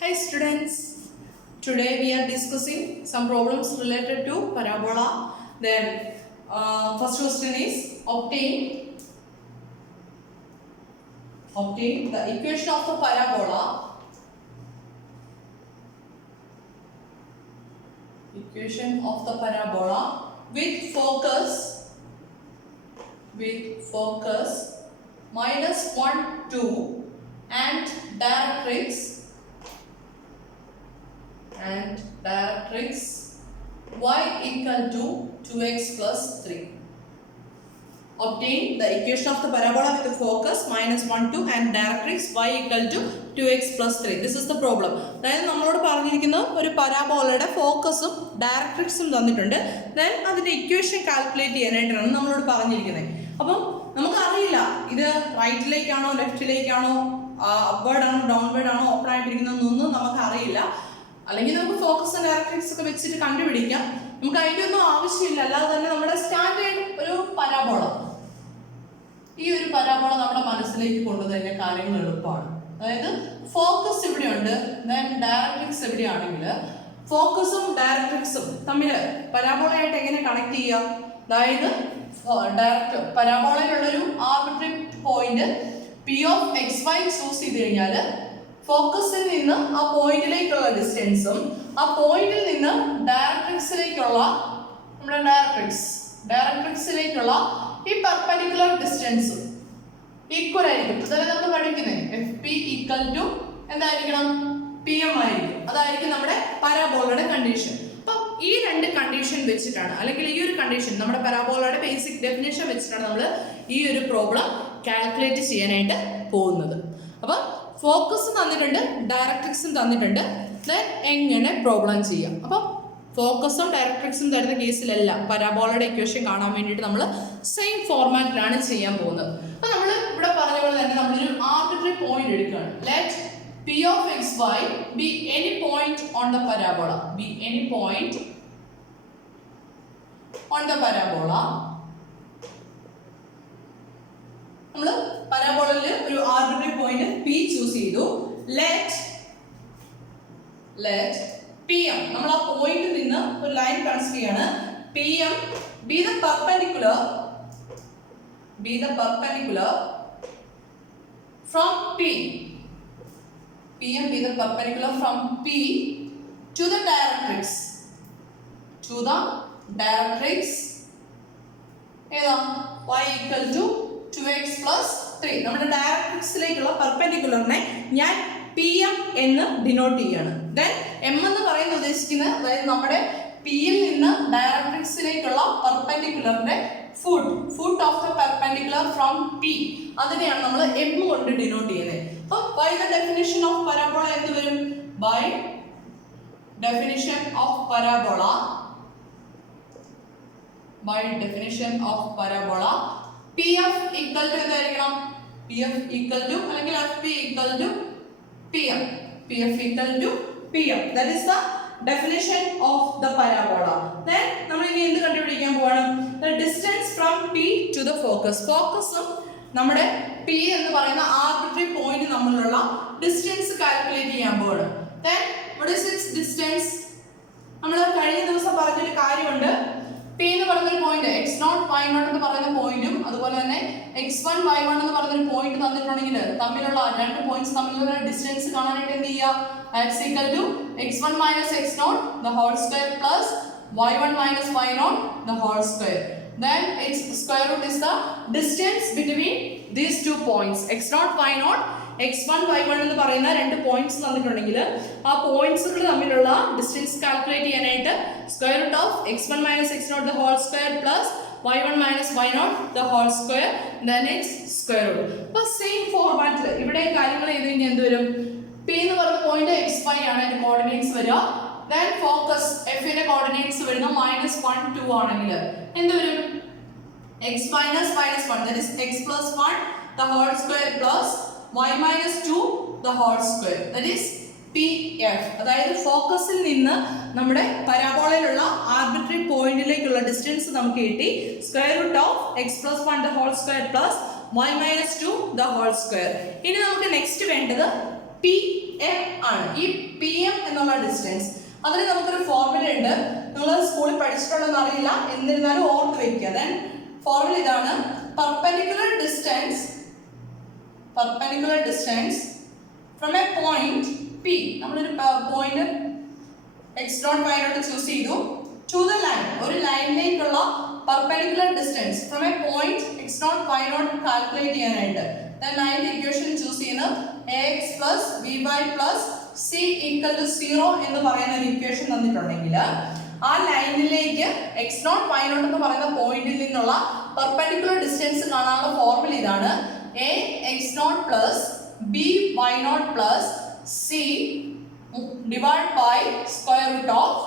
Hi students, today we are discussing some problems related to parabola. Then first question is obtain the equation of the parabola. Equation of the parabola with focus minus 1, 2 and directrix y equal to 2x plus 3. Obtain the equation of the parabola with the focus minus 1, 2 and directrix y equal to 2x plus 3. This is the problem. അതായത് നമ്മളോട് പറഞ്ഞിരിക്കുന്ന ഒരു പരാബോളയുടെ ഫോക്കസും ഡയറക്ട്രിക്സും തന്നിട്ടുണ്ട്. Then അതിന്റെ equation calculate ചെയ്യാനായിട്ടാണ് നമ്മളോട് പറഞ്ഞിരിക്കുന്നത്. അപ്പം നമുക്കറിയില്ല ഇത് റൈറ്റിലേക്കാണോ ലെഫ്റ്റിലേക്കാണോ അപ്വേർഡ് ആണോ ഡൗൺവേർഡ് ആണോ ഓപ്പൺ ആയിട്ടിരിക്കുന്നതെന്നൊന്നും നമുക്കറിയില്ല. അല്ലെങ്കിൽ നമുക്ക് ഫോക്കസ് ഡയറക്ട്രിക്സ് ഒക്കെ വെച്ചിട്ട് കണ്ടുപിടിക്കാം. നമുക്ക് അതിൻ്റെ ഒന്നും ആവശ്യമില്ല. അല്ലാതെ തന്നെ നമ്മുടെ സ്റ്റാൻഡേർഡ് ഒരു പരാബോള, ഈ ഒരു പരാബോള നമ്മുടെ മനസ്സിലേക്ക് കൊണ്ടുവരുന്ന കാര്യങ്ങൾ എളുപ്പമാണ്. അതായത് ഫോക്കസ് ഇവിടെയുണ്ട്, ദെൻ ഡയറക്ട്രിക്സ് എവിടെയാണെങ്കിൽ ഫോക്കസും ഡയറക്ട്രിക്സും തമ്മിൽ പരാബോളയായിട്ട് എങ്ങനെ കണക്ട് ചെയ്യാം? അതായത് പരാബോളയിലുള്ളൊരു arbitrary point P of X Y choose ചെയ്ത് കഴിഞ്ഞാൽ ഫോക്കസിൽ നിന്ന് ആ പോയിന്റിലേക്കുള്ള ഡിസ്റ്റൻസും ആ പോയിന്റിൽ നിന്ന് ഡയറക്ട്രിക്സിലേക്കുള്ള നമ്മുടെ ഡയറക്ട്രിക്സിലേക്കുള്ള ഈ പെർപെൻഡിക്കുലർ ഡിസ്റ്റൻസും ഈക്വൽ ആയിരിക്കും. അതായത് നമ്മൾ പഠിക്കുന്നത് എഫ് പി ഈക്വൽ ടു എന്തായിരിക്കണം? പി എം ആയിരിക്കും. അതായിരിക്കും നമ്മുടെ പരാബോളയുടെ കണ്ടീഷൻ. അപ്പം ഈ രണ്ട് കണ്ടീഷൻ വെച്ചിട്ടാണ്, അല്ലെങ്കിൽ ഈ ഒരു കണ്ടീഷൻ നമ്മുടെ പരാബോളയുടെ ബേസിക് ഡെഫിനേഷൻ വെച്ചിട്ടാണ് നമ്മൾ ഈ ഒരു പ്രോബ്ലം കാൽക്കുലേറ്റ് ചെയ്യാനായിട്ട് പോകുന്നത്. അപ്പം ഫോക്കസ് തന്നിട്ടുണ്ട്, ഡയറക്ട്രിക്സും തന്നിട്ടുണ്ട്. ദെൻ എങ്ങനെ പ്രോബ്ലം ചെയ്യാം? അപ്പം ഫോക്കസും ഡയറക്ട്രിക്സും തരുന്ന കേസിലെല്ലാം പരാബോളയുടെ ഇക്വേഷൻ കാണാൻ വേണ്ടിയിട്ട് നമ്മൾ സെയിം ഫോർമാറ്റിലാണ് ചെയ്യാൻ പോകുന്നത്. അപ്പം നമ്മൾ ഇവിടെ പറഞ്ഞ പോലെ തന്നെ നമ്മളൊരു ആർബിട്രറി പോയിന്റ് എടുക്കുകയാണ്. Let P of X Y be any point on the parabola. നമ്മൾ പരാബോളയിൽ ഒരു ആർബിട്രറി പോയിന്റ് പി ചൂസ് ചെയ്തു. ലെറ്റ് പി എം, നമ്മൾ ആ പോയിന്റിൽ നിന്ന് ഒരു ലൈൻ കൺസിഡർ ചെയ്യാണ്. P M be the perpendicular from P. PM be the perpendicular from P to the directrix ഏതാ? y equal to 2x plus 3. നമ്മുടെ ഡയറക്ട്രിക്സിലേക്കുള്ള പെർപെൻഡിക്കുലറിനെ ഞാൻ PM എന്ന് ഡിനോട്ട് ചെയ്യാണ്. ദെൻ M എന്ന് പറയുന്നത് ഉദ്ദേശിക്കുന്നത്, അതായത് നമ്മുടെ പിയിൽ നിന്ന് ഡയറക്ട്രിക്സിലേക്കുള്ള പെർപെൻഡിക്കുലറിന്റെ foot of the perpendicular from P, അതിനെയാണ് നമ്മൾ M കൊണ്ട് ഡിനോട്ട് ചെയ്യുന്നത്. അപ്പോൾ by the definition of parabola എന്ത് വരും? by definition of parabola PF equal to എന്തായിരിക്കണം? PF equal to അല്ലെങ്കിൽ FP equal to PM. PF equal to PM. That is the definition of the parabola. Then നമ്മൾ ഇനി എന്ത് കണ്ടുപിടിക്കാൻ പോവാണ്? The distance from P to the focus. ഫോക്കസും നമ്മുടെ P എന്ന് പറയുന്ന ആർബിട്രറി പോയിന്റ് തമ്മിലുള്ള ഡിസ്റ്റൻസ് കാൽക്കുലേറ്റ് ചെയ്യാൻ പോവാണ്. Then what is its distance? നമ്മൾ കഴിഞ്ഞ ദിവസം പറഞ്ഞൊരു കാര്യമുണ്ട്. P എന്ന് പറയുന്നൊരു പോയിന്റ് x0 y0 എന്ന് പറയുന്ന പോയിന്റും അതുപോലെ തന്നെ x1 y1 എന്ന് പറയുന്നൊരു പോയിന്റ് തന്നിട്ടുണ്ടെങ്കിൽ തമ്മിലുള്ള രണ്ട് പോയിന്റ്സ് തമ്മിലുള്ള ഡിസ്റ്റൻസ് കാണാനായിട്ട് എന്ത് ചെയ്യുക? x equal to x1 minus x0 the whole square plus y1 minus y0 the whole square. Then its square root is the distance between these two points x0 y0 x1 y1 എന്ന് പറയുന്ന രണ്ട് points തന്നിട്ടുണ്ടെങ്കിൽ ആ പോയിന്റ്സുകൾ തമ്മിലുള്ള distance calculate ചെയ്യാനായിട്ട് square root of x1 minus x0 the whole square plus y1 minus y0 the whole square then its square root. അപ്പോൾ same ഫോർമാറ്റിൽ ഇവിടെ കാര്യങ്ങൾ ചെയ്ത് കഴിഞ്ഞാൽ എന്ത് വരും? P എന്ന് പറയുന്ന പോയിന്റ് xy ആണ്, അതിന്റെ കോർഡിനേറ്റ്സ് വരിക. Then focus f ന്റെ കോർഡിനേറ്റ്സ് വരുന്ന -1 2 ആണെങ്കിൽ എന്ത് വരും? x minus 1 that is x plus 1 the whole square plus y minus 2 the whole square that is PF. അതായത് ഫോക്കസിൽ നിന്ന് നമ്മുടെ പരാബോളയിലുള്ള ആർബിട്രറി പോയിന്റിലേക്കുള്ള ഡിസ്റ്റൻസ് നമുക്ക് കിട്ടി. Square root of x plus 1 the whole square plus y minus 2 the whole square. ഇനി നമുക്ക് next വേണ്ടത് P M ആണ്. ഈ പി എം എന്നുള്ള ഡിസ്റ്റൻസ് അതിന് നമുക്കൊരു ഫോർമുല ഉണ്ട്. നിങ്ങൾ സ്കൂളിൽ പഠിച്ചിട്ടുണ്ടെന്ന് അറിയില്ല, എന്നിരുന്നാലും ഓർത്ത് വെക്കുക. ദെൻ ഫോർമുല ഇതാണ്: perpendicular distance from a point P. നമ്മളൊരു point X dot Y dot choose ചെയ്തു. ടു ദ ലൈൻ, ഒരു ലൈനിലേക്കുള്ള perpendicular distance from a point X dot Y dot calculate ചെയ്യാനായിട്ട് ലൈനിന്റെ ഇക്വേഷൻ ചൂസ് ചെയ്യുന്നത് ax plus by plus c equal to 0 എന്ന് പറയുന്ന ഒരു ഇക്വേഷൻ തന്നിട്ടുണ്ടെങ്കിൽ ആ ലൈനിലേക്ക് എക്സ് നോട്ട് വൈ നോട്ട് എന്ന് പറയുന്ന പോയിന്റിൽ നിന്നുള്ള പെർപെൻഡിക്കുലർ ഡിസ്റ്റൻസ് കാണാനുള്ള ഫോർമുല ഇതാണ്: a x not plus b y not plus c divide by square root of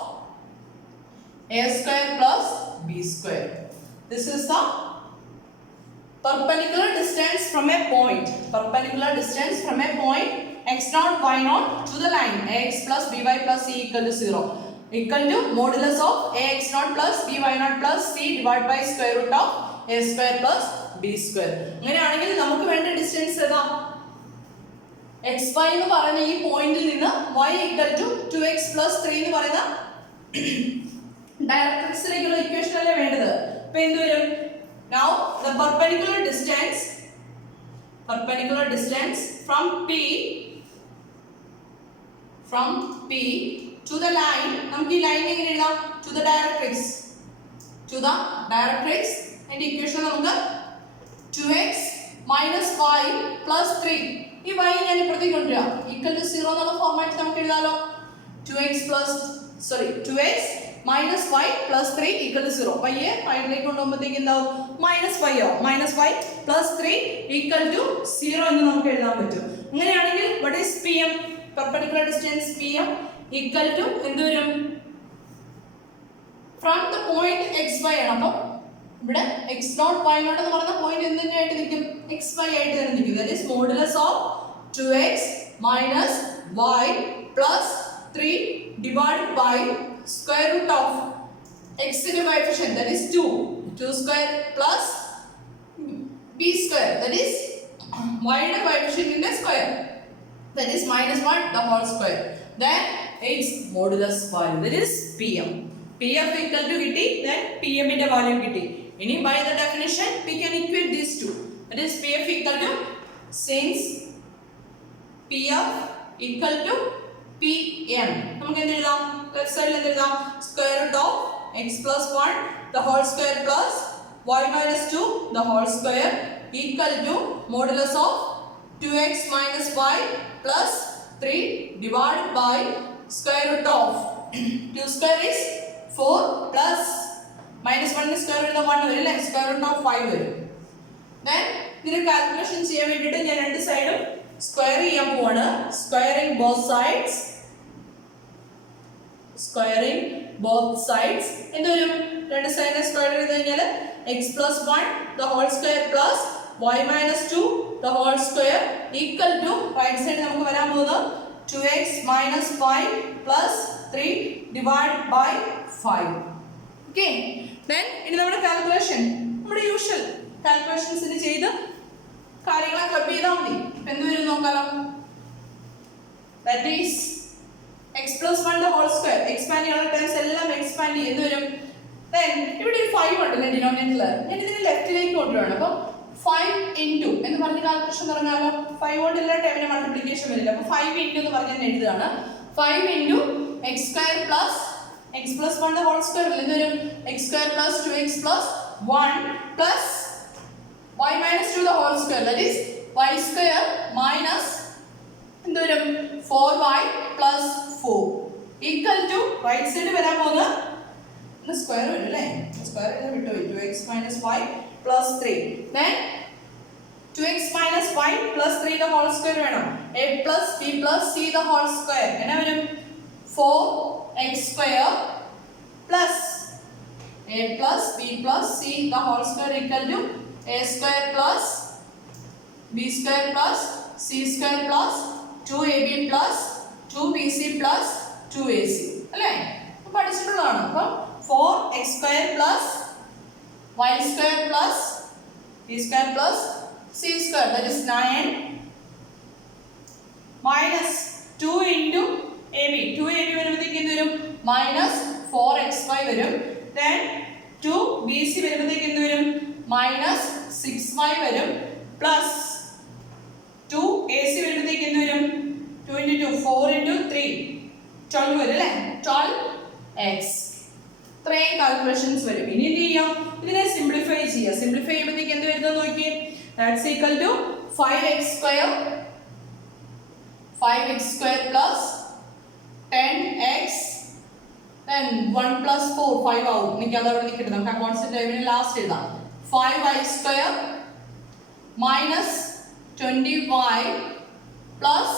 a square plus b square. This is the perpendicular distance from a point x naught y naught to the line ax plus by plus c equal to 0 equal to modulus of ax naught plus by naught plus c divided by square root of a square plus b square. അങ്ങനെയാണെങ്കിൽ നമുക്ക് വേണ്ട distance ഏതാ? xy എന്ന് പറയുന്ന ഈ പോയിന്റിൽ നിന്ന് y equal to 2x plus 3 എന്ന് പറയുന്ന ഡയറക്ട്രിക്സിലേക്കുള്ള ഇക്വേഷൻ അല്ലേ വേണ്ടത്. അപ്പോൾ എന്ത് വരും? Now the perpendicular distance from P to the line, നമുക്ക് ഈ ലൈൻ എങ്ങനെ എഴുതാം? to the directrix and equation നമുക്ക് 2x minus y plus 3. ഈ y ഞാൻ ഇപ്പുറത്തേക്ക് കൊണ്ടുവരാം. equal to 0 എന്നുള്ള ഫോർമാറ്റ് നമുക്ക് എഴുതാലോ. 2x minus y plus 3 equal to 0. y റൈറ്റിലേക്ക് കൊണ്ടുപോകുമ്പോഴത്തേക്ക് എന്താവും? Minus y plus 3 equal to 0 എന്ന് നമുക്ക് എഴുതാൻ പറ്റും. അങ്ങനെയാണെങ്കിൽ what is pm? perpendicular distance pm equal to എന്ത് വരും? from the point xy ആണ്. അപ്പോൾ ഇവിടെ x naught y naught എന്ന് പറയുന്ന പോയിന്റ് എന്ത് തന്നെയായിട്ട് നിൽക്കും? xy ആയിട്ട് തന്നെ നിൽക്കും. that is modulus of 2x minus y plus 3 divided by square root of x ന്റെ coefficient, that is 2 square plus b square, that is y ന്റെ coefficient ന്റെ square, that is minus 1 the whole square. Then its modulus value, that is pm. pf equal to കിട്ടി, then pm ന്റെ value കിട്ടി. ഇനി by the definition we can equate these two, that is pf equal to, since pf equal to pm, നമുക്ക് എന്ത് എഴുതാം? Left സൈഡിൽ എന്ത് എഴുതാം? Square root of x plus 1 the whole square plus y minus 2 the whole square equal to modulus of 2x minus y plus 3 divided by square root of 2 square is 4 plus minus 1 square root of 1 വരും അല്ലേ? square root of 5 വരും. then ഇതിന്റെ calculation ചെയ്യാൻ വേണ്ടിയിട്ട് ഞാൻ രണ്ട് സൈഡും square ചെയ്യാൻ പോവാണ്. സ്ക്വയറിംഗ് both sides എന്ത് വരും? രണ്ട് സൈഡിനെ സ്ക്വയർ ചെയ്ത് കഴിഞ്ഞാൽ x plus 1 the whole square plus y minus 2 the whole square equal to right side നമുക്ക് വരാൻ പോകുന്നത് 2x minus 5 plus 3 divided by 5. okay, then ഇനി നമ്മുടെ കാൽക്കുലേഷൻ നമ്മുടെ യൂഷ്വൽ കാൽക്കുലേഷൻസിന് ചെയ്ത് കാര്യങ്ങളെ ക്ലബ് ചെയ്താൽ മതി. എന്ത് വരും നോക്കാലോ. that is x plus 1 the whole square, expand ചെയ്യുന്ന ടൈംസ് എല്ലാം എക്സ്പാൻഡ് ചെയ്ത് വരും. then ഇവിടെ ഒരു 5 ഉണ്ടല്ലോ ഡിനോമിനേറ്ററിൽ, ഞാൻ ഇതിനെ ലെഫ്റ്റിലേക്ക് കൊണ്ടുവരണം. അപ്പോൾ 5 into എന്ന് പറഞ്ഞ് കാൽക്കുലേഷൻ തുടങ്ങാലോ. 5 കൊണ്ട് എല്ലാ ടൈമിനും മൾട്ടിപ്ലിക്കേഷൻ വരില്ല. അപ്പോൾ 5 into എന്ന് പറഞ്ഞ് ഞാൻ എഴുതുകയാണ്. 5 into x square plus x plus 1 the whole square എന്ത് വരും? x square plus 2x plus 1 plus y minus 2 the whole square, that is y square minus എന്ത് വരും? 4y plus 4 equal to right side വരാൻ പോകുന്ന square വരും അല്ലേ? Square വിട്ടുപോയി. 2x minus y plus 3, then 2x minus y plus 3 the whole square വേണം. a plus b plus c the whole square എന്നാ വരും? 4x square plus a plus b plus c the whole square equal to a square plus b square plus c square plus 2ab plus 2bc plus 2ac അല്ലേ? പഠിച്ചിട്ടുള്ളതാണ്. അപ്പം 4x square plus y square plus b square plus c square, that is 9 minus 2 minus 4xy വരും. Then 2bc വരുമ്പോഴത്തേക്ക് എന്ത് വരും? minus 6y വരും plus 2ac വരുമ്പോഴത്തേക്ക് എന്ത് വരും? 2 into 2 4 into 3 12 വരും അല്ലേ? 12x. ഇത്രയും കാൽക്കുലേഷൻസ് വരും. ഇനി എന്ത് ചെയ്യാം? ഇതിനെ സിംപ്ലിഫൈ ചെയ്യാം. സിംപ്ലിഫൈ ചെയ്യുമ്പോഴത്തേക്ക് എന്ത് വരുന്നത് നോക്കിയേ. That's equal to 5x square plus 10x then 1 plus 4 5 ആവും. എനിക്ക് അതവിടെ നിൽക്കട്ടെ, നമുക്ക് ആ കോൺസ്റ്റന്റ് ടൈമിന് ലാസ്റ്റ് എഴുതാം. 5y square minus 20y plus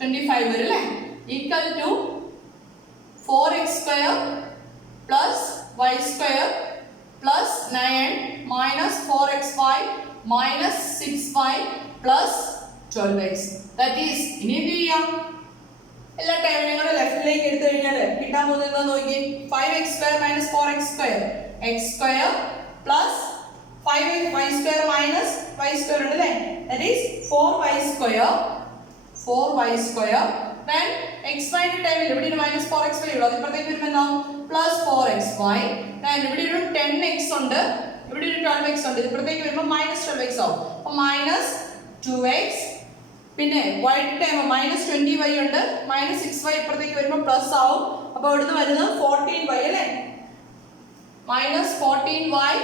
25 വരും അല്ലേ? equal to 4x square plus y square plus 9 minus 4xy minus 6y plus 12x. That is, ഇനി എന്ത് ചെയ്യാം? എല്ലാ ടൈമിലും നിങ്ങൾ ലെഫ്റ്റിലേക്ക് എടുത്തു കഴിഞ്ഞാൽ കിട്ടാൻ പോകുന്നത് എന്താ നോക്കിയേ. 5x square minus 4x square x square plus 5y square minus y square ഉണ്ട് അല്ലേ? That is 4y square then xy ന്റെ ടൈമിൽ ഇവിടെ ഒരു minus 4xy ഉള്ളൂ. അതിപ്പുറത്തേക്ക് വരുമ്പോൾ എന്താവും? plus 4xy then ഇവിടെ ഒരു 10x ഉണ്ട്, ഇവിടെ ഒരു 12x ഉണ്ട്. ഇതിപ്പുറത്തേക്ക് വരുമ്പോൾ minus 12x ആവും. അപ്പോൾ minus 2x പിന്നെ y ടൈം minus 20y ഉണ്ട്, minus 6y ഇപ്പുറത്തേക്ക് വരുമ്പോൾ പ്ലസ് ആവും. അപ്പോൾ ഇവിടുന്ന് വരുന്നത് 14y അല്ലേ? minus 14y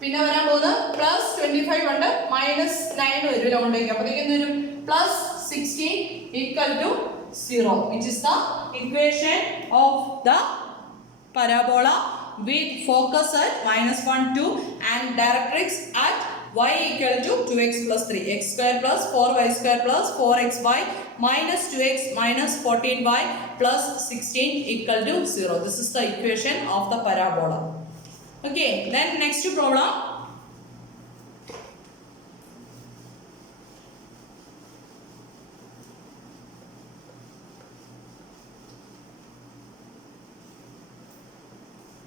പിന്നെ വരാൻ പോകുന്നത് plus 25 ഉണ്ട്, minus 9 വരും അങ്ങോട്ടേക്ക്. അപ്പോഴത്തേക്ക് എന്ത് വരും? plus 16 equal to 0, which is the equation of the parabola with focus at minus 1 2 and directrix at y equal to 2x plus 3 x square plus 4y square plus 4xy minus 2x minus 14y plus 16 equal to 0. This is the equation of the parabola. Okay, then next problem.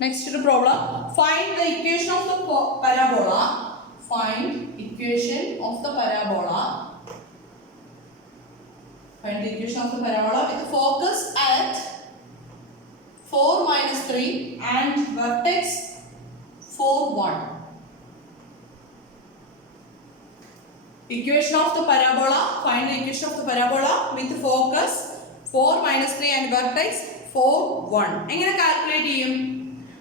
Next problem. Find the equation of the parabola. Find equation of the parabola. Find the equation of the parabola with focus at 4 minus 3 and vertex 4 1. Equation of the parabola. Find the equation of the parabola with focus 4 minus 3 and vertex 4 1. എങ്ങനെ calculate ചെയ്യും?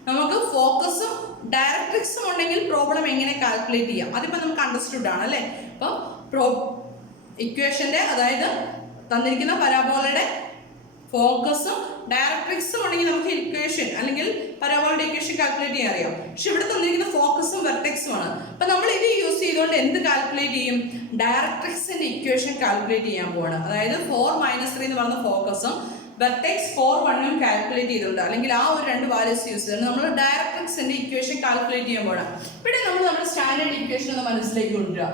നമുക്ക് ഫോക്കസും ഡയറക്ട്രിക്സും ഉണ്ടെങ്കിൽ problem എങ്ങനെ calculate ചെയ്യാം അതിപ്പോൾ നമുക്ക് understood ആണ് അല്ലേ. അപ്പോൾ ഇക്വേഷൻ്റെ അതായത് തന്നിരിക്കുന്ന പരാബോളയുടെ ഫോക്കസും ഡയറക്ട്രിക്സും ഉണ്ടെങ്കിൽ നമുക്ക് ഇക്വേഷൻ അല്ലെങ്കിൽ പരാബോളയുടെ ഇക്വേഷൻ കാൽക്കുലേറ്റ് ചെയ്യാൻ അറിയാം. പക്ഷെ ഇവിടെ തന്നിരിക്കുന്ന ഫോക്കസും വെർട്ടെക്സും ആണ്. അപ്പം നമ്മൾ ഇത് യൂസ് ചെയ്തുകൊണ്ട് എന്ത് കാൽക്കുലേറ്റ് ചെയ്യും? ഡയറക്ട്രിക്സിൻ്റെ ഇക്വേഷൻ കാൽക്കുലേറ്റ് ചെയ്യാൻ പോവാണ്. അതായത് 4 minus 3 എന്ന് പറയുന്ന ഫോക്കസും വെർട്ടെക്സ് 4 1 കാൽക്കുലേറ്റ് ചെയ്തിട്ടുണ്ട്, അല്ലെങ്കിൽ ആ ഒരു രണ്ട് വാല്യൂസ് യൂസ് ചെയ്തിട്ട് നമ്മൾ ഡയറക്ട്രിക്സിന്റെ ഇക്വേഷൻ കാൽക്കുലേറ്റ് ചെയ്യാൻ പോകണം. ഇവിടെ നമ്മൾ നമ്മുടെ സ്റ്റാൻഡേർഡ് ഇക്വേഷൻ ഒന്ന് മനസ്സിലേക്ക് കൊണ്ടുവരിക.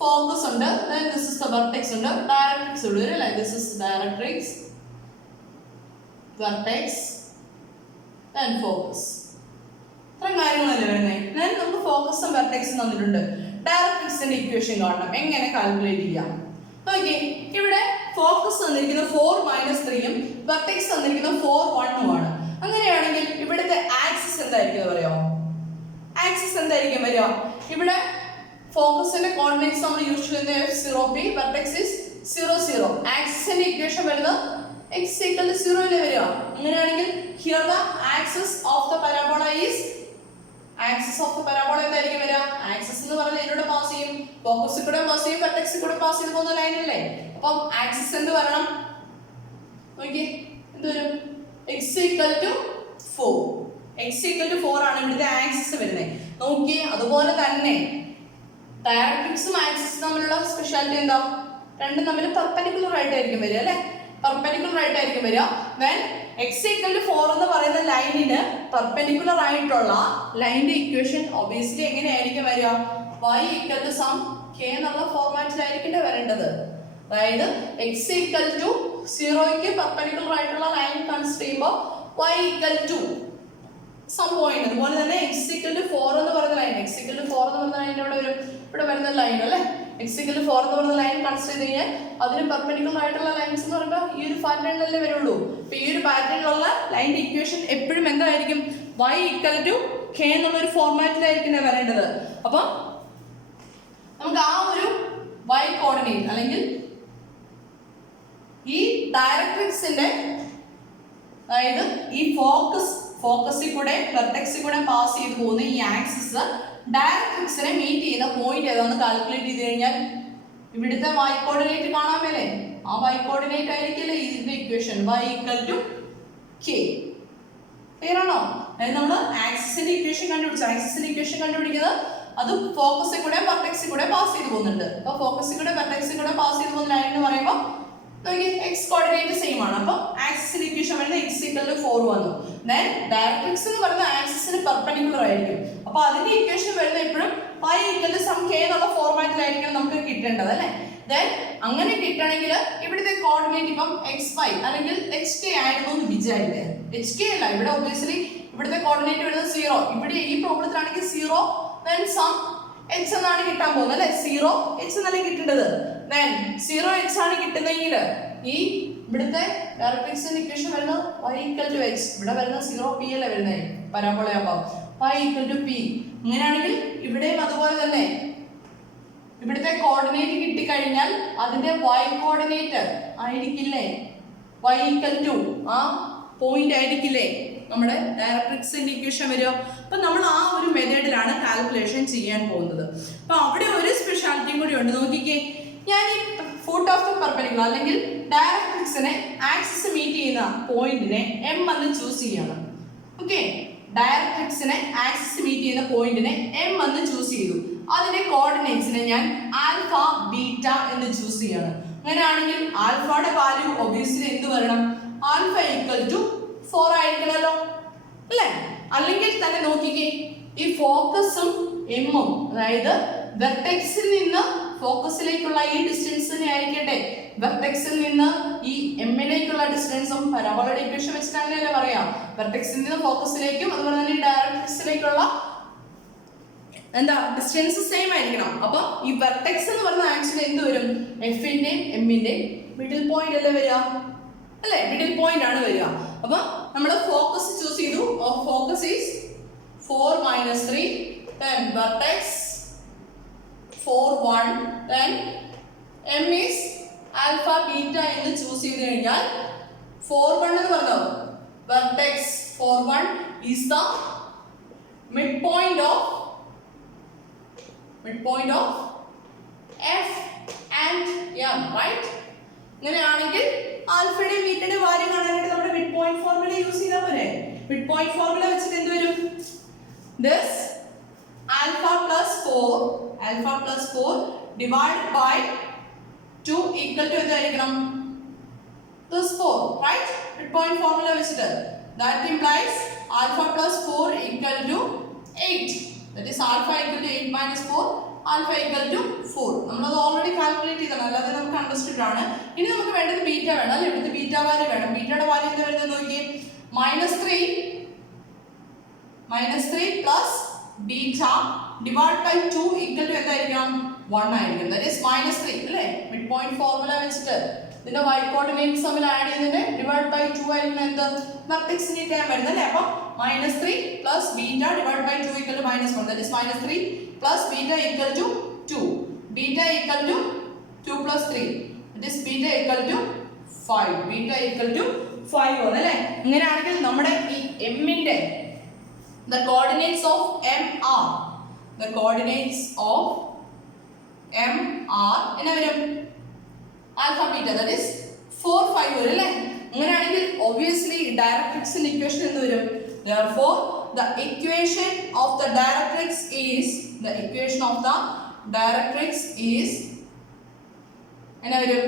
ഫോക്കസ് ഉണ്ട്, then this is the vertex ഉണ്ട്, ഡയറക്ട്രിക്സ് ഉണ്ട് അല്ലേ. this is directrix, vertex, then focus. ഇത്രയും കാര്യങ്ങളല്ലേ വരുന്നത്. then നമുക്ക് ഫോക്കസും വെർട്ടെക്സും തന്നിട്ടുണ്ട്. ഡയറക്ട്രിക്സിന്റെ ഇക്വേഷൻ കാണണം, എങ്ങനെ കാൽക്കുലേറ്റ് ചെയ്യാം. ഓക്കെ, ഇവിടെ ഫോക്കസ് തന്നിരിക്കുന്ന 4 minus 3 വെർട്ടെക്സ് തന്നിരിക്കുന്ന 4 1 ആണ്. അങ്ങനെയാണെങ്കിൽ ഇവിടുത്തെ ആക്സിസ് എന്തായിരിക്കും പറയാമോ? ആക്സിസ് എന്തായിരിക്കും വരിക? ഇവിടെ ഫോക്കസിന്റെ കോർഡിനേറ്റ്സ് നമ്മൾ യൂസ് ചെയ്യുന്ന F0P, വെർട്ടെക്സ് ഇസ് 0 0. ആക്സിസിന്റെ ഇക്വേഷൻ വരുന്നത് x equal to 0 അല്ലേ വരിക. അങ്ങനെയാണെങ്കിൽ here the axis of the parabola is axis of the parabola എന്തായിരിക്കും വരിക? ആക്സിസ് എന്ന് പറഞ്ഞാൽ ഇതിലൂടെ പാസ് ചെയ്യും, ഫോക്കസിൽ കൂടെ പാസ് ചെയ്യും, വെർട്ടെക്സിൽ കൂടെ പാസ് ചെയ്ത് പോകുന്ന ലൈൻ അല്ലേ. അപ്പം ആക്സിസ് എന്ത് വരണം? നോക്കിയേ, എന്ത് വരും? x equal to 4. x equal to 4 ആണ് ഇവിടുത്തെ ആക്സിസ് വരുന്നത്. നോക്കിയേ, അതുപോലെ തന്നെ ഡയറക്ട്രിക്സും ആക്സിസും തമ്മിലുള്ള സ്പെഷ്യാലിറ്റി എന്താ? രണ്ടും തമ്മിൽ പെർപെൻഡിക്കുലർ ആയിട്ടായിരിക്കും വരിക അല്ലേ. പെർപെൻഡിക്കുലർ ആയിട്ടായിരിക്കും വരിക. വെൻ x equal to 4 എന്ന് പറയുന്ന ലൈനിന് പെർപെൻഡിക്കുലർ ആയിട്ടുള്ള ലൈനിന്റെ ഇക്വേഷൻ ഒബിയസ്ലി എങ്ങനെയായിരിക്കും വരിക? y equal to some k എന്നുള്ള ഫോർമാറ്റിലായിരിക്കും വരേണ്ടത്. അതായത് x equal to 0ക്ക് പെർപെൻഡിക്കുലർ ആയിട്ടുള്ള ലൈൻ കൺസിഡർ ചെയ്യുമ്പോൾ y equal to some point. അതുപോലെ തന്നെ x equal to 4 എന്ന് പറയുന്ന ലൈൻ, x equal to 4 എന്ന് പറയുന്ന ലൈൻ ഇവിടെ വരും, ഇവിടെ വരുന്ന ലൈൻ അല്ലേ. x=4 എന്ന് പറയുന്ന ലൈൻ കൺസിഡർ ചെയ്ത് കഴിഞ്ഞാൽ അതിന് പെർപെൻഡിക്കുലർ ആയിട്ടുള്ള ലൈൻസ് എന്ന് പറയുമ്പോൾ ഈ ഒരു പാറ്റേണിലല്ലേ വരുള്ളൂ. അപ്പൊ ഈ ഒരു പാറ്റേണിലുള്ള ലൈനിന്റെ ഇക്വേഷൻ എപ്പോഴും എന്തായിരിക്കും? y=k എന്നുള്ള ഒരു ഫോർമാറ്റിലായിരിക്കും വരേണ്ടത്. അപ്പം നമുക്ക് ആ ഒരു y കോർഡിനേറ്റ് അല്ലെങ്കിൽ ഈ ഡയറക്ട്രിക്സിന്റെ അതായത് ഈ ഫോക്കസിൽ കൂടെ വെർട്ടെക്സിൽ കൂടെ പാസ് ചെയ്ത് പോകുന്ന ഈ ആക്സിസ് ഡയറക്ട്രിക്സിനെ മീറ്റ് ചെയ്യുന്ന പോയിന്റ് ഏതാണെന്ന് കാൽക്കുലേറ്റ് ചെയ്ത് കഴിഞ്ഞാൽ ഇവിടുത്തെ y കോർഡിനേറ്റ് കാണാൻ മേലെ ആ y കോർഡിനേറ്റ് ആയിരിക്കില്ലേ ഇതിന്റെ ഇക്വേഷൻ y=k. ക്ലിയർ ആണോ? അതായത് നമ്മൾ ആക്സിസിന്റെ ഇക്വേഷൻ കണ്ടുപിടിക്കുന്നത് അത് ഫോക്കസിൽ കൂടെ വെർട്ടെക്സിൽ കൂടെ പാസ് ചെയ്ത് പോകുന്നുണ്ട്. അപ്പൊ ഫോക്കസിൽ കൂടെ വെർട്ടെക്സിൽ കൂടെ പാസ് ചെയ്ത് പോകുന്ന ലൈൻ എന്ന് പറയുമ്പോൾ x കോർഡിനേറ്റ് സെയിം ആണ്. അപ്പൊ ആക്സിസിന്റെ ഇക്വേഷൻ വരുന്നത് x=4 വന്നു. ദെൻ ഡയറക്ട്രിക്സ് എന്ന് പറയുന്ന ആക്സിസിന് പെർപെൻഡിക്കുലർ ആയിരിക്കും. അപ്പൊ അതിന്റെ ഇക്വേഷൻ വരുന്നത് എപ്പോഴും y=k എന്നുള്ള ഫോർമാറ്റിലായിരിക്കും നമുക്ക് കിട്ടേണ്ടത് അല്ലേ. ദെൻ അങ്ങനെ കിട്ടണമെങ്കിൽ ഇവിടുത്തെ കോർഡിനേറ്റ് ഇപ്പം xy അല്ലെങ്കിൽ hk ആയിരുന്നു എന്ന് വിചാരിക്കുക. hk അല്ല, ഇവിടെ ഒബ്വിയസ്ലി ഇവിടുത്തെ കോർഡിനേറ്റ് വരുന്നത് 0. ഇവിടെ ഈ പ്രോബ്ലത്തിലാണെങ്കിൽ 0 then some h എന്നാണ് കിട്ടാൻ പോകുന്നത് അല്ലേ. 0h എന്നല്ലേ കിട്ടേണ്ടത്. then 0h ആണ് കിട്ടുന്നതെങ്കിൽ ഈ ഇവിടുത്തെ ഡയറക്ട്രിക്സിന്റെ ഇക്വേഷൻ വരുന്നത് y=h. ഇവിടെ വരുന്നത് 0p അല്ലേ വരുന്നത് പരാബോളയാകുമ്പോൾ y=p. അങ്ങനെയാണെങ്കിൽ ഇവിടെയും അതുപോലെ തന്നെ ഇവിടുത്തെ കോർഡിനേറ്റ് കിട്ടിക്കഴിഞ്ഞാൽ അതിന്റെ y കോർഡിനേറ്റ് ആയിരിക്കില്ലേ y= ആ പോയിന്റ് ആയിരിക്കില്ലേ നമ്മുടെ ഡയറക്ട്രിക്സിന്റെ ഇക്വേഷൻ വരിക. അപ്പൊ നമ്മൾ ആ ഒരു മെത്തേഡിലാണ് കാൽക്കുലേഷൻ ചെയ്യാൻ പോകുന്നത്. അപ്പൊ അവിടെ ഒരു സ്പെഷ്യാലിറ്റിയും കൂടി ഉണ്ട്. നോക്കിക്കേ, ഞാൻ ഈ ഫുട്ട് ഓഫ് ദ പെർപെൻഡിക്കുലർ അല്ലെങ്കിൽ ഡയറക്ട്രിക്സിനെ ആക്സിസ് മീറ്റ് ചെയ്യുന്ന പോയിന്റിനെ m എന്ന് ചൂസ് ചെയ്യാണ്. ഓക്കെ, ഡയറക്ട്രിക്സിനെ ആക്സിസ് മീറ്റ് ചെയ്യുന്ന പോയിന്റിനെ m എന്ന് ചൂസ് ചെയ്തു. അതിന്റെ കോർഡിനേറ്റ്സിനെ ഞാൻ ആൽഫ ബീറ്റ എന്ന് ചൂസ് ചെയ്യാണ്. അങ്ങനെയാണെങ്കിൽ ആൽഫയുടെ വാല്യൂ ഒബിയസ്ലി എന്ത് വരണം? α=4 ആയിരിക്കണല്ലോ അല്ലേ. അല്ലെങ്കിൽ തന്നെ നോക്കിക്കേ, ഈ ഫോക്കസും എമ്മും അതായത് വെർട്ടെക്സിൽ നിന്ന് ഫോക്കസിലേക്കുള്ള ഈ ഡിസ്റ്റൻസിനെ ആയിരിക്കട്ടെ വെർട്ടെക്സിൽ നിന്ന് ഈ എമ്മിലേക്കുള്ള ഡിസ്റ്റൻസും പരാബോളയുടെ ഇക്വേഷൻ വെച്ചിട്ട് അങ്ങനെയല്ലേ പറയാം. വെർട്ടെക്സിൽ നിന്ന് ഫോക്കസിലേക്കും അതുപോലെ തന്നെ ഡയറക്ട്രിക്സിലേക്കുള്ള എന്താ ഡിസ്റ്റൻസ് സെയിം ആയിരിക്കണം. അപ്പൊ ഈ വെർട്ടെക്സ് എന്ന് പറയുന്ന ആക്ച്വലി എന്ത് വരും? എഫിന്റെയും എമ്മിന്റെയും മിഡിൽ പോയിന്റ് അല്ലേ വരിക അല്ലേ. മിഡിൽ പോയിന്റ് ആണ് വരിക. അപ്പൊ നമ്മൾ ഫോക്കസ് ചൂസ് ചെയ്തു. Focus is 4 - 3 then vertex 4 1 then m is alpha beta എന്ന് ചൂസ് ചെയ്തു കഴിഞ്ഞാൽ 4 1 എന്ന് പറഞ്ഞോ vertex 4 1 is the midpoint of f and m, right? അങ്ങനെയാണെങ്കിൽ ആൽഫയുടെ ബീറ്റയുടെ വാല്യൂ കാണാനായിട്ട് നമ്മുടെ മിഡ് പോയിന്റ് ഫോർമുല യൂസ് ചെയ്താൽ പോരെ. മിഡ് പോയിന്റ് ഫോർമുല വെച്ചിട്ട് എന്ത് വരും? this alpha plus 4 divided by 2 equal to എന്തായിരിക്കണം? this 4, right? Mid point formula വെച്ചിട്ട് that implies alpha plus 4 equal to 8. that is alpha equal to 8 minus 4, alpha equal to 4. നമ്മളത് already calculate ചെയ്തതാണ്, അല്ലാതെ നമുക്ക് understood ആണ്. ഇനി നമുക്ക് വേണ്ടത് ബീറ്റ വേണം അല്ലേ. ഇവിടുത്തെ ബീറ്റ വാല്യൂ വേണം. ബീറ്റയുടെ വാല്യൂ എന്താ വരുന്നത് നോക്കിയേ. -3 plus beta divided by 2 equal to എന്തായിരിക്കണം? 1 ആയിരിക്കും. that is -3 അല്ലേ. മിഡ് പോയിന്റ് ഫോർമുല വെച്ചിട്ട് ഇതിന്റെ y കോർഡിനേറ്റ്സ് തമ്മിൽ ആഡ് ചെയ്തിട്ട് ഡിവൈഡ് ബൈ 2 ആയിരിക്കും എന്ത് വെർട്ടെക്സിന്റെ ടൈം വരുന്നത് അല്ലേ. അപ്പോൾ -3 plus beta divided by 2 equal to -1. that is -3 plus beta equal to 2. beta equal to 2 plus 3. that is beta equal to 5. beta equal to 5 അല്ലേ. അങ്ങനെയാണെങ്കിൽ നമ്മുടെ ഈ എമ്മിന്റെ the coordinates of m are എന്നാ വരും? ആൽഫ ബീറ്റ that is 4 5 വരും അല്ലേ. അങ്ങനെയാണെങ്കിൽ obviously ഡയറക്ട്രിക്സിന്റെ ഇക്വേഷൻ എന്ത് വരും? therefore the equation of the directrix is എന്നാ വരും?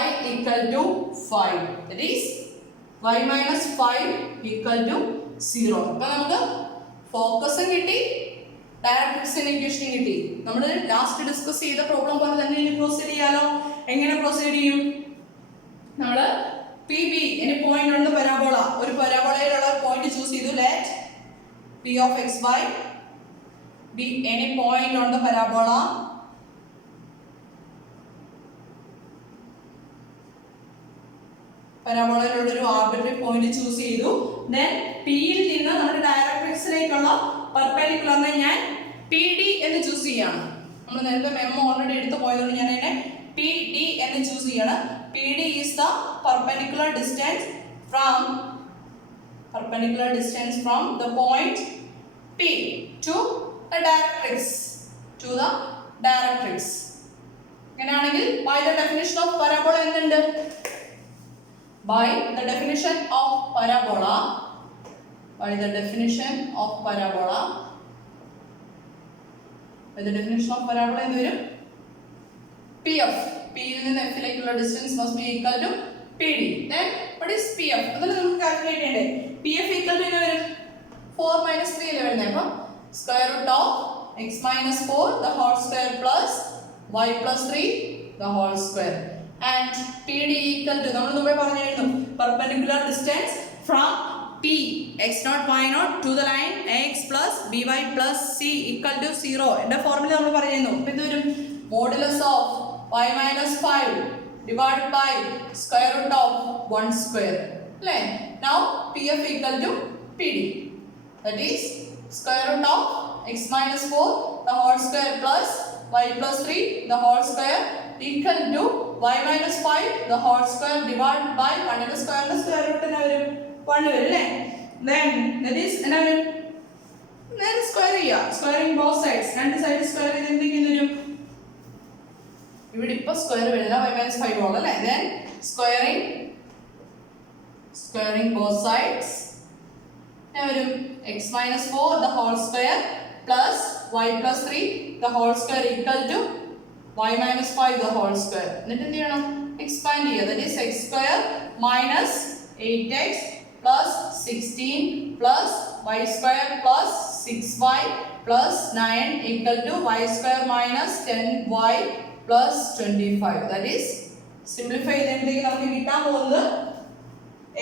y equal to 5. that is y minus 5 equal to 0. ഇപ്പൊ നമുക്ക് ഫോക്കസും കിട്ടി, ഡയറക്ട്രിക്സിന്റെ ഇക്വേഷനും കിട്ടി. നമ്മൾ ലാസ്റ്റ് ഡിസ്കസ് ചെയ്ത പ്രോബ്ലം പോലെ തന്നെ ഇനി പ്രൊസീഡ് ചെയ്യാലോ. എങ്ങനെ പ്രൊസീഡ് ചെയ്യും? നമ്മൾ പി ബി ഇനി പോയിന്റ് ഉണ്ട് പരാബോള. ഒരു പരാബോളയിലുള്ള പോയിന്റ് ചൂസ് ചെയ്തു. Let p of xy be any point on the parabola പരാബോളയിലുള്ള ഒരു ആർബിട്രറി പോയിന്റ് ചൂസ് ചെയ്തു. ദെൻ പിയിൽ നിന്ന് നമ്മുടെ ഡയറക്ട്രിക്സിലേക്കുള്ള പെർപെൻഡിക്കുലറിനെ ഞാൻ പി ഡി എന്ന് ചൂസ് ചെയ്യാണ്. നമ്മൾ നേരത്തെ മെമ്മോ ഓൾറെഡി എടുത്തു പോയതുകൊണ്ട് ഞാൻ അതിനെ പി ഡി എന്ന് ചൂസ് ചെയ്യാണ്. P D is the perpendicular distance from the point P to the directrix. അങ്ങനെയാണെങ്കിൽ by the definition of parabola എന്തുണ്ട്? By the definition of parabola എന്ത് വരും? PF. P യിൽ നിന്ന് F ലേക്കുള്ള distance must be equal to PD. Then what is PF? അതല്ല നമുക്ക് calculate ചെയ്യണ്ടേ? PF equal to എന്താ വരും? 4 minus 3 അല്ലേ വരുന്നത്. അപ്പം square root of x minus 4 the whole square plus y plus 3 the whole square. And PD equal to നമ്മൾ മുമ്പേ പറഞ്ഞിരുന്നു perpendicular distance from P x0 y0 to the line x plus by plus c equal to 0. എന്റെ formula നമ്മൾ പറഞ്ഞിരുന്നു. അപ്പോൾ ഇത് വരും modulus of y minus 5 divided by square root of 1 square. Right? Now PF equal to PD. That is square root of x minus 4 the whole square plus y plus 3 the whole square equal to y minus 5 the whole square divided by 1 ന്റെ square root എന്നാ വരും? 1 വരും അല്ലേ? Then that is എന്നാ വരും? നേരെ square ചെയ്യുക. Squaring both sides. രണ്ട് സൈഡ് സ്ക്വയർ ചെയ്ത് എന്തെങ്കിലും വരും? ഇവിടെ ഇപ്പോൾ സ്ക്വയർ വരുന്നില്ല. y minus 5 ആണ് അല്ലേ? Then squaring both sides. വരും x minus 4 the whole square plus y plus 3 the whole square equal to y minus 5 the whole square. എന്നിട്ട് എന്ത് ചെയ്യണം? എക്സ്പാൻഡ് ചെയ്യുക. That is x square minus 8x plus 16 plus y square plus 6y plus 9 equal to y square minus 10y plus 25. That is simplify ചെയ്തെങ്കിൽ നമുക്ക് കിട്ടാൻ പോകുന്നത്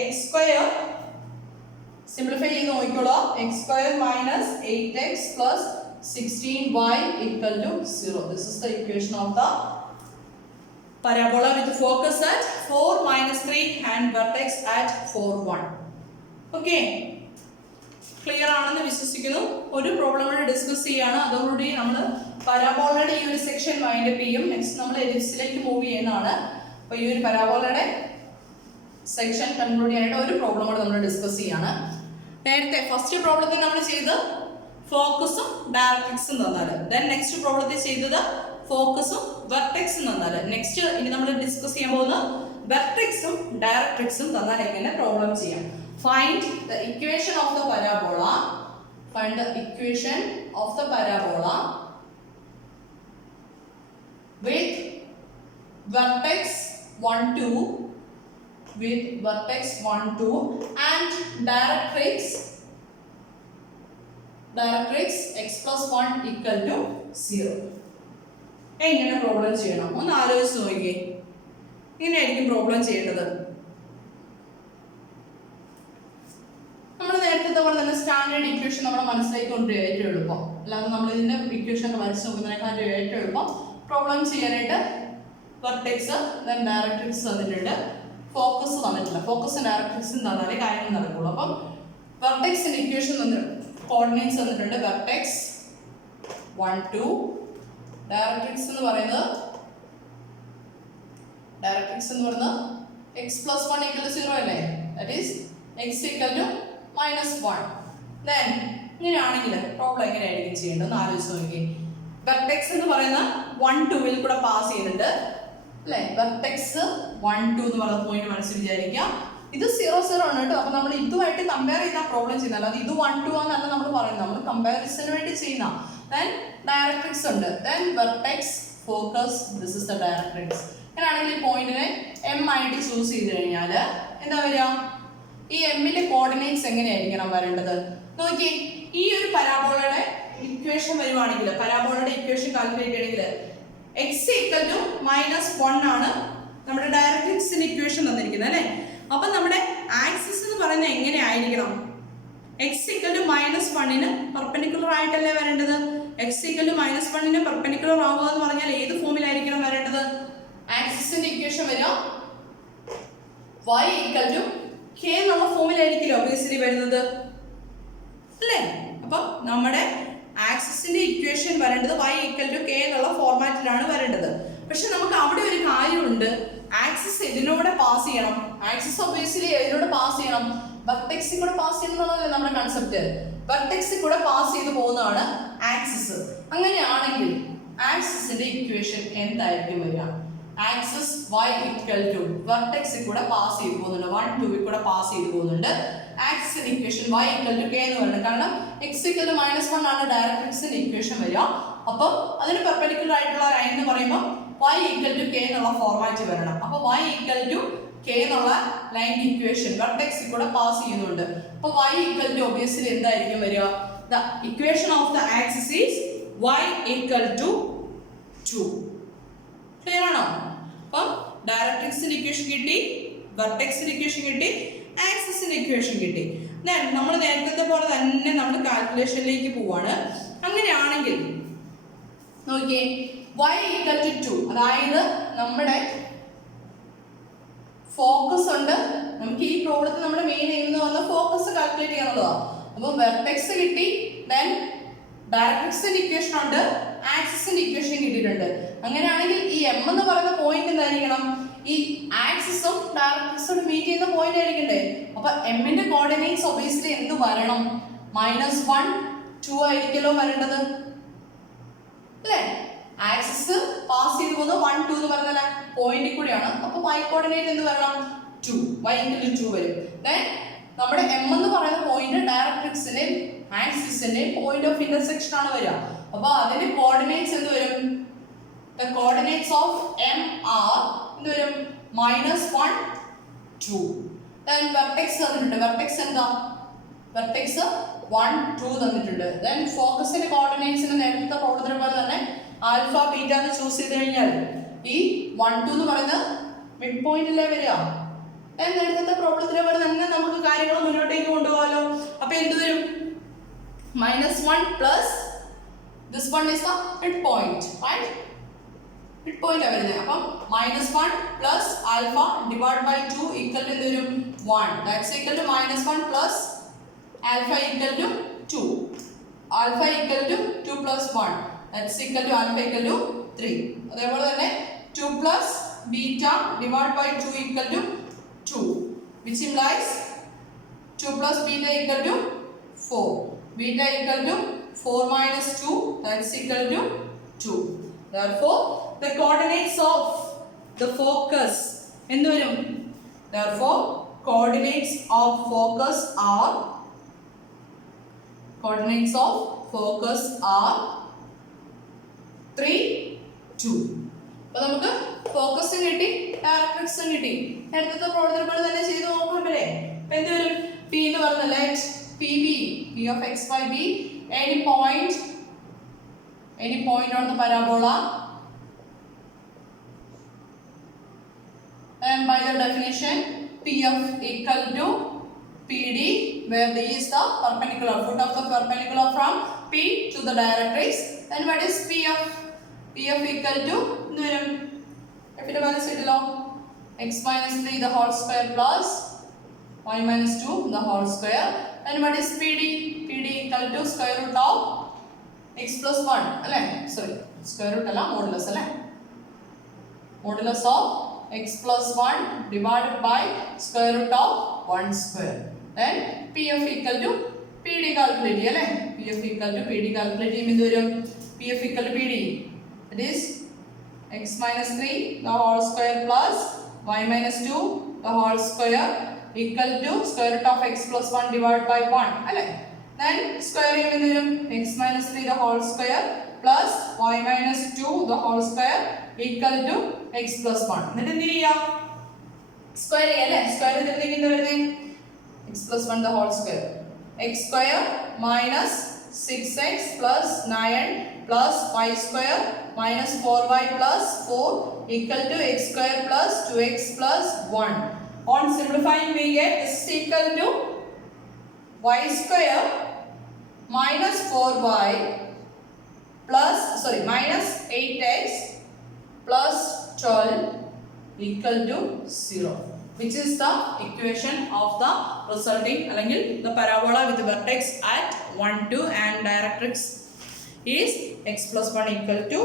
x square simplify ചെയ്ത് നോക്കിക്കോളൂ. x square minus 8x plus 16y equal to 0. This is the equation of the parabola with focus at 4 minus 3 and vertex at 4 1. Okay, clear ആണെന്ന് വിശ്വസിക്കുന്നു. ഒരു problem കൂടെ ഡിസ്കസ് ചെയ്യാണ്. അതോടുകൂടി നമ്മൾ പരാബോളയുടെ ഈ ഒരു സെക്ഷൻ മൈൻഡ് അപ്പ് ചെയ്യും. നെക്സ്റ്റ് നമ്മൾ എലിപ്സിലേക്ക് മൂവ് ചെയ്യുന്നതാണ്. അപ്പോൾ ഈ ഒരു പരാബോളയുടെ സെക്ഷൻ കൺക്ലൂഡ് ചെയ്യാനായിട്ട് ഒരു പ്രോബ്ലം കൂടെ നമ്മൾ ഡിസ്കസ് ചെയ്യാണ്. നേരത്തെ ഫസ്റ്റ് പ്രോബ്ലത്തിൽ നമ്മൾ ചെയ്ത് ഫോക്കസും ഡയറക്ട്രിക്സും തന്നാൽ, ദെൻ നെക്സ്റ്റ് പ്രോബ്ലത്തിൽ ചെയ്തത് ഫോക്കസും വെർട്ടെക്സും തന്നാൽ, നെക്സ്റ്റ് ഇനി നമ്മൾ ഡിസ്കസ് ചെയ്യാൻ പോകുന്നത് വെർട്ടെക്സും ഡയറക്ട്രിക്സും തന്നാൽ എങ്ങനെ പ്രോബ്ലം ചെയ്യാം. Find the equation of the parabola. Find the equation of the parabola with vertex 1 2 and directrix x plus 1 equal to 0. എങ്ങനെ പ്രോബ്ലം ചെയ്യണം ഒന്ന് ആലോചിച്ച് നോക്കിയേ. ഇങ്ങനെയായിരിക്കും പ്രോബ്ലം ചെയ്യേണ്ടത്. നമ്മൾ നേരത്തെ പോലെ തന്നെ സ്റ്റാൻഡേർഡ് ഇക്വേഷൻ നമ്മുടെ മനസ്സിലേക്ക് കൊണ്ടുവരിക ഏറ്റവും എളുപ്പം. അല്ലാതെ നമ്മൾ ഇതിന്റെ ഇക്വേഷൻ വരച്ച് നോക്കുന്നതിനേക്കാൾ ഏറ്റവും എളുപ്പം പ്രോബ്ലം ചെയ്യാനായിട്ട് വെർട്ടെക്സ് ദെൻ ഡയറക്ട്രിക്സ് തന്നിട്ടുണ്ട്, ഫോക്കസ് തന്നിട്ടില്ല. ഫോക്കസും ഡയറക്ട്രിക്സും തന്നാലേ കാര്യങ്ങൾ നടക്കുള്ളൂ. അപ്പം വെർട്ടെക്സിന്റെ ഇക്വേഷൻ തന്നിട്ടുണ്ട്, കോർഡിനേറ്റ്സ് തന്നിട്ടുണ്ട്. വെർട്ടെക്സ് 1 2, ഡയറക്ട്രിക്സ് എന്ന് പറയുന്നത് x plus 1 equal to 0 അല്ലേ? That is x equal to -1. Then ഇങ്ങനെയാണെങ്കിൽ പ്രോബ്ലം എങ്ങനെയായിരിക്കും ചെയ്യേണ്ടതെന്ന് ആലോചിച്ച് നോക്കി. വെർട്ടെക്സ് എന്ന് പറയുന്ന 1 2 ൽ കൂടെ പാസ് ചെയ്യുന്നുണ്ട് അല്ലേ? വെർട്ടെക്സ് 1 2 എന്ന് പറയുന്ന പോയിന്റ് മനസ്സിൽ വിചാരിക്കാം. ഇത് 0 0 ആണ് കേട്ടോ. അപ്പോൾ നമ്മൾ ഇതുമായിട്ട് കമ്പയർ ചെയ്താൽ പ്രോബ്ലം ചെയ്യുന്നത്, അല്ലാതെ ഇത് 1 2 ആണെന്നല്ല നമ്മൾ പറയുന്നത്, നമ്മൾ കമ്പാരിസന് വേണ്ടി ചെയ്യുന്ന. ദെൻ ഡയറക്ട്രിക്സ് ഉണ്ട്, then vertex, focus, this is the directrix. അങ്ങനെയാണെങ്കിൽ ഈ പോയിന്റിനെ എം ആയിട്ട് ചൂസ് ചെയ്ത് കഴിഞ്ഞാൽ എന്താ വരിക? ഈ എമ്മിന്റെ കോർഡിനേറ്റ്സ് എങ്ങനെയായിരിക്കണം വരേണ്ടത് നോക്കി. ഈ ഒരു പരാബോളയുടെ ഇക്വേഷൻ വരുവാണെങ്കിൽ, പരാബോളയുടെ ഇക്വേഷൻ കാൽക്കുലേറ്റ് ചെയ്യണമെങ്കിൽ എക്സ് ഈക്വൽ ടു -1 ആണ് നമ്മുടെ ഡയറക്ട്രിക്സിന്റെ ഇക്വേഷൻ തന്നിരിക്കുന്നത് അല്ലേ? അപ്പം നമ്മുടെ ആക്സിസ് എന്ന് പറയുന്നത് എങ്ങനെ ആയിരിക്കണം? എക്സ് ഈക്വൽ ടു -1ന് പെർപെൻഡിക്കുലർ ആയിട്ടല്ലേ വരേണ്ടത്? എക്സ് ഈക്വൽ ടു -1ന് പെർപെൻഡിക്കുലർ ആവുക എന്ന് പറഞ്ഞാൽ ഏത് ഫോമിലായിരിക്കണം വരേണ്ടത്? ആക്സിസിന്റെ ഇക്വേഷൻ വരിക y ഈക്വൽ ടു k എന്നുള്ള ഫോമിലായിരിക്കില്ല ഒബിയസ്ലി വരുന്നത് അല്ലേ? അപ്പം നമ്മുടെ ആക്സിസിന്റെ ഇക്വേഷൻ വരേണ്ടത് y ഈക്വൽ ടു k എന്നുള്ള ഫോർമാറ്റിലാണ് വരേണ്ടത്. പക്ഷെ നമുക്ക് അവിടെ ഒരു കാര്യമുണ്ട്, ആക്സിസ് ഇതിലൂടെ പാസ് ചെയ്യണം. ആക്സിസ് ഒബിയസ്ലി ഇതിലൂടെ പാസ് ചെയ്യണം, വെർട്ടെക്സിൽ കൂടെ പാസ് ചെയ്യണം എന്നുള്ളതല്ലേ നമ്മുടെ കൺസെപ്റ്റ്. വെർട്ടെക്സിൽ കൂടെ പാസ് ചെയ്ത് പോകുന്നതാണ് ആക്സിസ്. അങ്ങനെയാണെങ്കിൽ ആക്സിസിന്റെ ഇക്വേഷൻ എന്തായിരിക്കും വരിക? ആക്സിസ് y ഈക്വൽ ടു വെർട്ടെക്സിൽ കൂടെ പാസ് ചെയ്ത് പോകുന്നുണ്ട്, 1 2 കൂടെ പാസ് ചെയ്ത് പോകുന്നുണ്ട്. ആക്സിസിന്റെ equation y equal to k എന്ന് പറയുന്നത്, കാരണം x ഈക്വൽ ടു -1 ആണ് ഡയറക്ട്രിക്സിന്റെ ഇക്വേഷൻ വരിക. അപ്പം അതിന് പെർപെൻഡിക്കുലർ ആയിട്ടുള്ള ലൈൻ എന്ന് പറയുമ്പോൾ y ഈക്വൽ ടു k എന്നുള്ള ഫോർമാറ്റ് വരണം. അപ്പോൾ y ഈക്വൽ ടു k എന്നുള്ള ലൈൻ ഇക്വേഷൻ വെർട്ടെക്സിൽ കൂടെ പാസ് ചെയ്യുന്നുണ്ട്. അപ്പോൾ y ഈക്വൽ ടു ഒബിയസ്ലി എന്തായിരിക്കും വരിക? The equation of the axis is y equal to 2. Clear ആണോ? അപ്പം ഡയറക്ട്രിക്സിന്റെ ഇക്വേഷൻ കിട്ടി, വെർട്ടെക്സിന്റെ ഇക്വേഷൻ കിട്ടി, ആക്സിസിന്റെ ഇക്വേഷൻ കിട്ടി. നമ്മൾ നേരത്തെ പോലെ തന്നെ നമ്മുടെ കാൽക്കുലേഷനിലേക്ക് പോവാണ്. അങ്ങനെയാണെങ്കിൽ നോക്കിയേ, y ഈക്വൽ ടു 2, അതായത് നമ്മുടെ ഫോക്കസ് ഉണ്ട്. നമുക്ക് ഈ പ്രോബ്ലത്തിൽ നമ്മുടെ മെയിൻ എയിം എന്ന് പറഞ്ഞാൽ ഫോക്കസ് കാൽക്കുലേറ്റ് ചെയ്യാനുള്ളതാണ്. അപ്പം വെർട്ടെക്സ് കിട്ടി, ദെൻ ഡയറക്ട്രിക്സിന്റെ ഇക്വേഷൻ ഉണ്ട്, ആക്സിസിന്റെ ഇക്വേഷൻ കിട്ടിയിട്ടുണ്ട്. അങ്ങനെയാണെങ്കിൽ ഈ m എന്ന് പറയുന്ന പോയിന്റ് എന്തായിരിക്കണം? ഈ ആക്സിസും ഡയറക്ട്രിക്സും മീറ്റ് ചെയ്യുന്ന പോയിന്റ് ആയിരിക്കണ്ടേ? അപ്പൊ എമ്മിന്റെ കോർഡിനേറ്റ്സ് ഒബിയസ്ലി എന്ത് വരണം? -1 2 ആയിരിക്കല്ലോ വരേണ്ടത് അല്ലേ? ആക്സിസ് പാസ് ചെയ്ത് പോകുന്നത് 1 2 എന്ന് പറഞ്ഞ പോയിന്റിൽ കൂടിയാണ്. അപ്പൊ y കോർഡിനേറ്റ് എന്ത് വരണം? 2, y ഈക്വൽ ടു 2 വരും. ദെൻ നമ്മുടെ m എന്ന് പറയുന്ന പോയിന്റ് ഡയറക്ട്രിക്സിന്റെയും ആക്സിസിന്റെയും പോയിന്റ് ഓഫ് ഇന്റർസെക്ഷൻ ആണ് വരിക. അപ്പൊ അതിന്റെ കോർഡിനേറ്റ്സ് എന്ത് വരും? The coordinates of m are എന്ത് വരും? -1 2. Then vertex തന്നിട്ടുണ്ട്. vertex എന്താ? vertex 1 2 തന്നിട്ടുണ്ട്. Then ഫോക്കസിന്റെ കോർഡിനേറ്റ്സിന് നേരത്തെ പ്രോബ്ലത്തിനെ പോലെ തന്നെ ആൽഫ ബീറ്റ എന്ന് ചൂസ് ചെയ്ത് കഴിഞ്ഞാൽ ഈ 1 2 എന്ന് പറയുന്നത് മിഡ് പോയിന്റിലേ വരിക. നേരത്തെ പ്രോബ്ലത്തിനെ പോലെ തന്നെ നമുക്ക് കാര്യങ്ങൾ മുന്നോട്ടേക്ക് കൊണ്ടുപോകാലോ. അപ്പൊ എന്ത് വരും? -1 plus this one is the midpoint, right? midpoint ആണ് വരുന്നത്. അപ്പം -1 plus alpha divided by 2 equal to എന്ത് വരും? 1. That's equal to -1 plus alpha equal to 2. Alpha equal to 2 plus 1. That's equal to alpha equal to 3. അതേപോലെ തന്നെ 2 plus beta divided by 2 equal to 2, which implies 2 plus beta equal to 4. Beta equal to 4 minus 2, that's equal to 2. Therefore, the coordinates of the focus endu varum? Therefore, coordinates of focus are 3 2. അപ്പോൾ നമുക്ക് ഫോക്കസും കിട്ടി, ഡയറക്ട്രിക്സും കിട്ടി. നേരത്തെ പ്രോബ്ലത്തിൽ പോലെ തന്നെ ചെയ്ത് നോക്കുമ്പോഴേ അപ്പോൾ എന്ത് വരും? P എന്ന് പറഞ്ഞ let PB, P of x by B, any point on the parabola, and by the definition P of equal to PD, where D is the perpendicular, foot of the perpendicular from P to the directrix. Then what is P of equal to x minus 3 the whole square plus y minus 2 the whole square. And what is PD? PD equal to square root of x plus 1. Alle? Sorry, square root alla, modulus alle? Modulus of x plus 1 divided by square root of 1 square. Then PF equal to PD calculate alle? PF equal to PD calculate endu varum? PF equal to PD. That is x minus 3 the whole square plus y minus 2 the whole square equal to square root of x plus 1 divided by 1. Alle? Then square endu varum? X minus 3 the whole square plus y minus 2 the whole square equal to x plus 1. എന്നിട്ട് എന്ത് ചെയ്യാം? Square ചെയ്യല്ലേ? Square ചെയ്തിട്ടുണ്ടെങ്കിൽ എന്താ വരുന്നത്? x plus 1 the whole square. x square minus 6x plus 9 plus y square minus 4y plus 4 equal to x square plus 2x plus 1. On simplifying we get this is equal to y square minus 4y plus minus 8x plus 12 equal to 0, which is the equation of the resulting അല്ലെങ്കിൽ the parabola with vertex at 1, 2 and directrix is x plus 1 equal to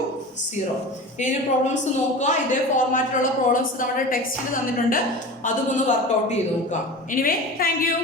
0. ഈ problems നോക്കുക. ഇതേ ഫോർമാറ്റിലുള്ള problems നമ്മുടെ ടെക്സ്റ്റിൽ തന്നിട്ടുണ്ട്. അതും ഒന്ന് workout ചെയ്ത് നോക്കുക. Anyway thank you.